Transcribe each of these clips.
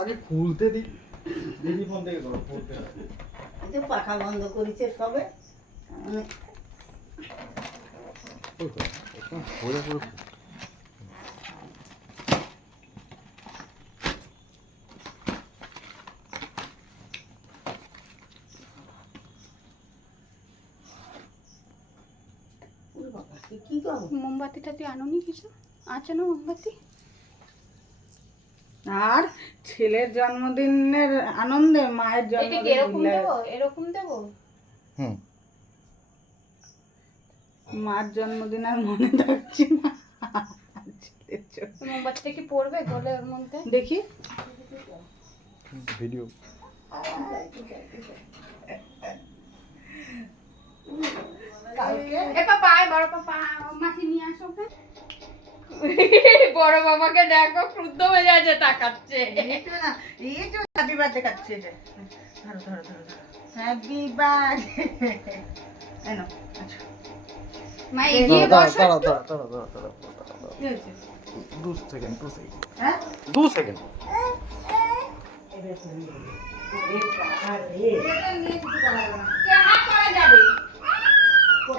আগে খুলতে দিই, দেখি ফোন থেকে করো, খুলতে হবে। এই যে পাখা বন্ধ করেছে সবে। ওই তো, একদম ভরে ভরে। কি করবো? মোমবাতিটা তুই আনোনি কিছু? আছে না মোমবাতি? আর ছেলের জন্মদিনের আনন্দে মায়ের এটা কি জন্মদিন এরকম ভুলে দেবো? গেছে। এরকম দেবো? হুম। মার জন্মদিন আর মনে থাকছে না। ছেলের জন্য। মোমবাতিটা কি পড়বে গলে ওর মধ্যে? দেখি ভিডিও। কালকে এ পাপা আয়, বড় পাপা মাছি নিয়ে আসো ওকে। বড় বাবাকে দেখো ক্রুদ্ধ হয়ে যাচ্ছে, তাকাচ্ছে। এই তো হ্যাপি বার্থডে কাটছে যে। ধরো ধরো ধরো ধরো হ্যাপি বার্থডে। এই নাও, আচ্ছা। মা এগিয়ে বসো একটু। কি হয়েছে? 2 সেকেন্ড, 2 সেকেন্ড। হ্যাঁ 2 সেকেন্ড। কে হাত পড়ে যাবে?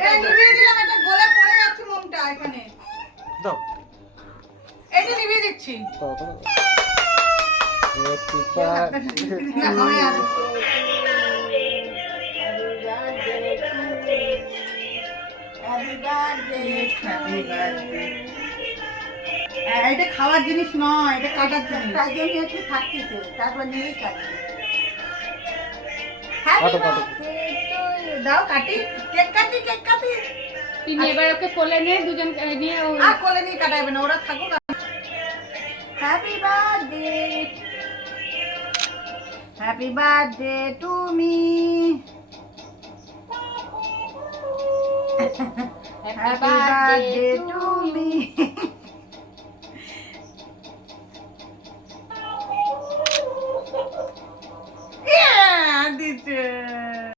এই নিভিয়ে দিলাম, এটা গলে পড়ে যাচ্ছে মোমটা এখানে। দাও। এইটা নিভিয়ে দিচ্ছি। দাও, দাও। হ্যাপি না, বার্থডে। আমি আর এটা খাওয়ার জিনিস নয়, এটা কাটার জিনিস। তাই জন্য একটু থাকতেছে, তারপর নিয়েই কাটবে। কাটো, কাটো। দাও কাটি, কেক কাটি, কেক কাটি। তিনি এবার ওকে কোলে নিয়ে দুজন নিয়ে আর কোলে নিয়ে কাটাবে না, ওরা থাকুক। Happy birthday, happy birthday to me, happy birthday to me.